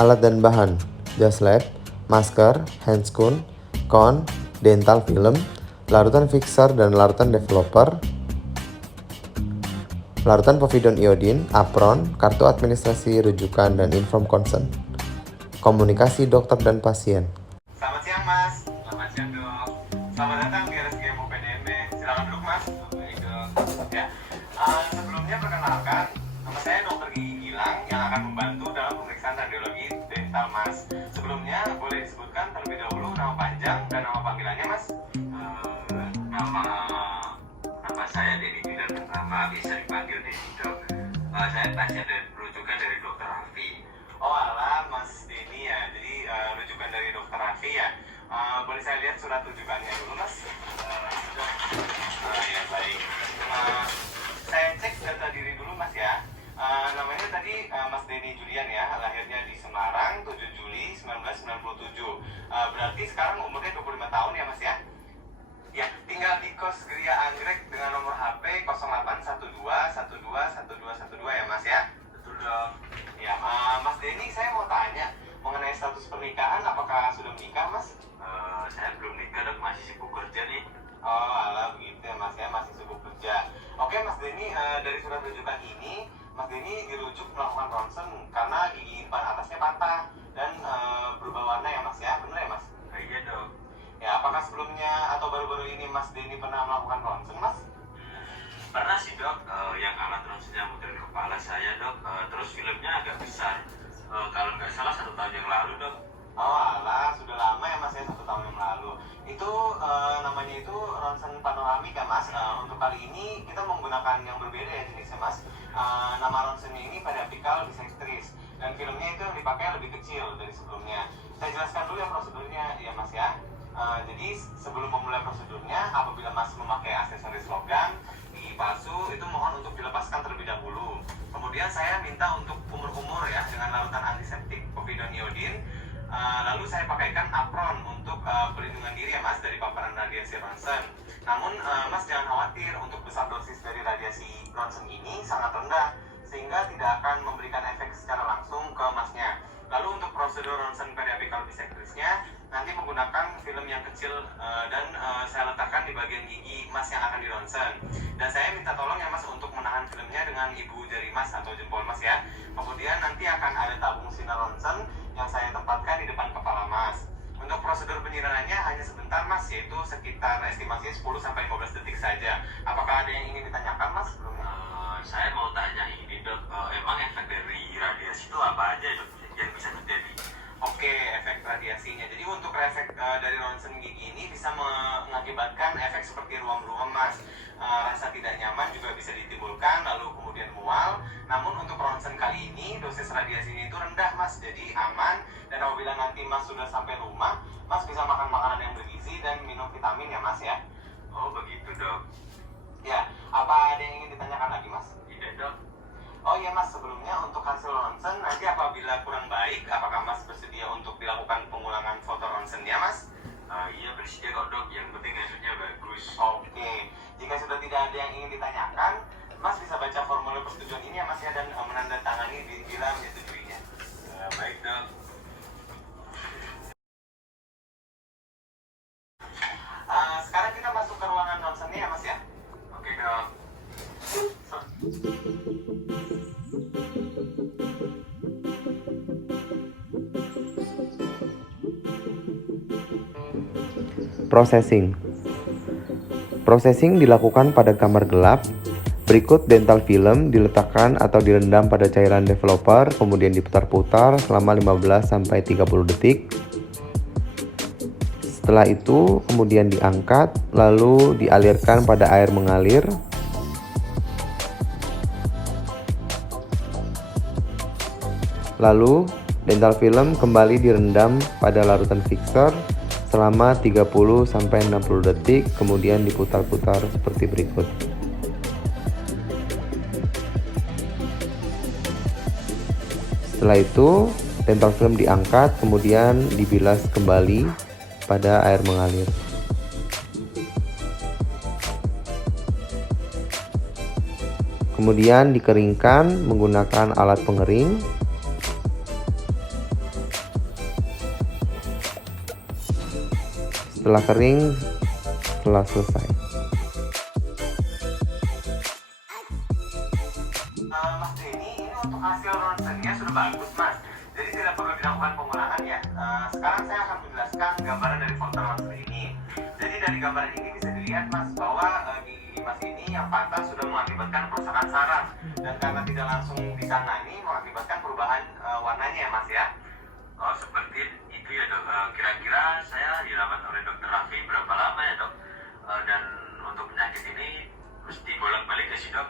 Alat dan bahan: jas lab, masker, handscoon, cone, dental film, larutan fixer dan larutan developer, larutan povidone iodine, apron, kartu administrasi rujukan dan inform consent. Komunikasi dokter dan pasien. Selamat siang Mas. Selamat siang Dok. Selamat datang di RSCM UPDMB. Silakan duduk Mas. Baik Dok. Ya. Sebelumnya perkenalkan, nama saya Dr. Gigi Gilang yang akan membantu dalam pemeriksaan radiologi dental Mas. Sebelumnya boleh disebutkan terlebih dahulu nama panjang dan nama panggilannya Mas? Nama saya Denny Bilar Pertama, bisa dipanggil Denny Dok. Saya pasien dan rujukan dari Dr. Raffi. Oh alah Mas Denny ya, jadi rujukan dari Dr. Raffi ya. Boleh saya lihat surat rujukannya dulu Mas? Ya baik. Saya cek data diri dulu Mas ya. Namanya tadi Mas Denny Julian ya, lahirnya di Semarang 7 Juli 1997. Berarti sekarang umurnya 25 tahun ya Mas ya? Ya, tinggal di kos Gria Anggrek dengan nomor HP 0812121212 ya Mas ya? Betul Dok. Ya, Mas Denny saya mau tanya mengenai status pernikahan, apakah sudah menikah Mas? Saya belum nikah Dok, masih sibuk kerja nih. Oh alah begitu ya Mas ya, masih sibuk kerja. Oke Mas Denny, dari surat rujukan ini Mas Denny dirujuk melakukan ronsen karena gigi depan atasnya patah dan berubah warna ya Mas ya, benar ya Mas? Iya Dok. Ya, apakah sebelumnya atau baru-baru ini Mas Denny pernah melakukan ronsen Mas? Pernah sih Dok, yang alat ronsennya muterin kepala saya Dok, terus filmnya agak besar. Kalau nggak salah 1 tahun yang lalu Dok. Oh alah, sudah lama ya Mas ya, 1 tahun yang lalu. Itu namanya itu ronsen panoramik ya Mas. Untuk kali ini kita menggunakan yang berbeda ya jenisnya Mas. Nama ronsennya ini pada apikal bisektris dan filmnya itu dipakai lebih kecil dari sebelumnya. Saya jelaskan dulu ya prosedurnya ya Mas ya. Jadi sebelum memulai prosedurnya, apabila Mas memakai aksesoris logam, gigi palsu, itu mohon untuk dilepaskan terlebih dahulu. Kemudian saya minta untuk kumur-kumur ya dengan larutan antiseptik povidone iodine. Lalu saya pakaikan apron untuk pelindungan diri ya Mas dari paparan radiasi ronsen. Namun Mas jangan khawatir, untuk besar dosis dari radiasi ronsen ini sangat rendah sehingga tidak akan memberikan efek secara langsung ke Masnya. Lalu untuk prosedur ronsen periapikal bisektrisnya nanti menggunakan film yang kecil dan saya letakkan di bagian gigi Mas yang akan dironsen. Dan saya minta tolong ya Mas untuk menahan filmnya dengan ibu jari Mas atau jempol Mas ya. Kemudian nanti akan ada tabung sinar ronsen yang saya tempatkan di depan kepala Mas. Untuk prosedur penyinarannya hanya sebentar Mas, yaitu sekitar estimasi 10-15 detik saja. Apakah ada yang ingin ditanyakan Mas sebelumnya? Saya mau tanya ini Dok, emang efek dari radiasi itu apa aja Dok yang bisa terjadi? Oke, efek radiasinya. Jadi untuk efek dari ronsen gigi ini bisa mengakibatkan efek seperti ruam-ruam Mas. Rasa tidak nyaman juga bisa ditimbulkan, lalu kemudian mual. Namun untuk ronsen kali ini dosis radiasinya itu rendah Mas, jadi aman. Dan apabila nanti Mas sudah sampai rumah, Mas bisa makan makanan yang bergizi dan minum vitamin ya Mas ya. Oh begitu Dok. Ya, apa ada yang ingin ditanyakan lagi Mas? Tidak Dok. Oh iya Mas, sebelumnya untuk hasil ronsen nanti apabila kurang baik, apakah Mas bersedia untuk dilakukan pengulangan foto ronsennya Mas? Iya bersedia kok Dok, yang penting hasilnya bagus. Oke, jika sudah tidak ada yang ingin ditanyakan, Mas bisa baca formulir persetujuan ini ya Mas ya, dan menandatangani bila menyetujuinya. Baik Dok. Sekarang kita masuk ke ruangan ronsennya ya Mas ya. Oke Dok. Processing. Processing dilakukan pada kamar gelap. Berikut dental film diletakkan atau direndam pada cairan developer, kemudian diputar-putar selama 15-30 detik. Setelah itu kemudian diangkat, lalu dialirkan pada air mengalir. Lalu dental film kembali direndam pada larutan fixer selama 30-60 detik, kemudian diputar-putar seperti berikut. Setelah itu, dental film diangkat, kemudian dibilas kembali pada air mengalir. Kemudian dikeringkan menggunakan alat pengering. setelah kering, setelah selesai. Mas Denny, ini untuk hasil ronsennya sudah bagus, Mas. Jadi tidak perlu dilakukan pengulangan ya. Sekarang saya akan menjelaskan gambaran dari foto ronsen ini. Jadi dari gambaran ini bisa dilihat, Mas, bahwa di Mas ini yang patah sudah mengakibatkan kerusakan saraf, dan karena tidak langsung ditangani mengakibatkan perubahan warnanya ya, Mas ya. Oh, seperti itu ya dok. Kira-kira saya dirawat oleh dokter Raffi berapa lama ya dok? Dan untuk penyakit ini mesti bolak-balik ya sih dok?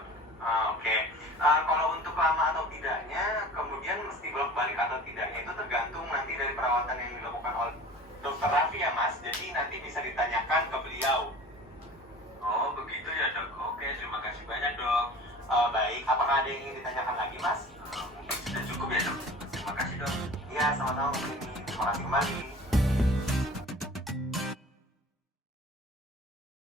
Oke. Kalau untuk lama atau tidaknya, kemudian mesti bolak-balik atau tidaknya itu tergantung nanti dari perawatan yang dilakukan oleh dokter Raffi ya, Mas. Jadi nanti bisa ditanyakan ke beliau. Oh begitu ya dok. Oke, terima kasih banyak dok. Baik, apakah ada yang ingin ditanyakan lagi, Mas? Mungkin sudah cukup ya dok. Terima kasih dok. Iya, sama-sama, Mas Denny. Terima kasih kembali.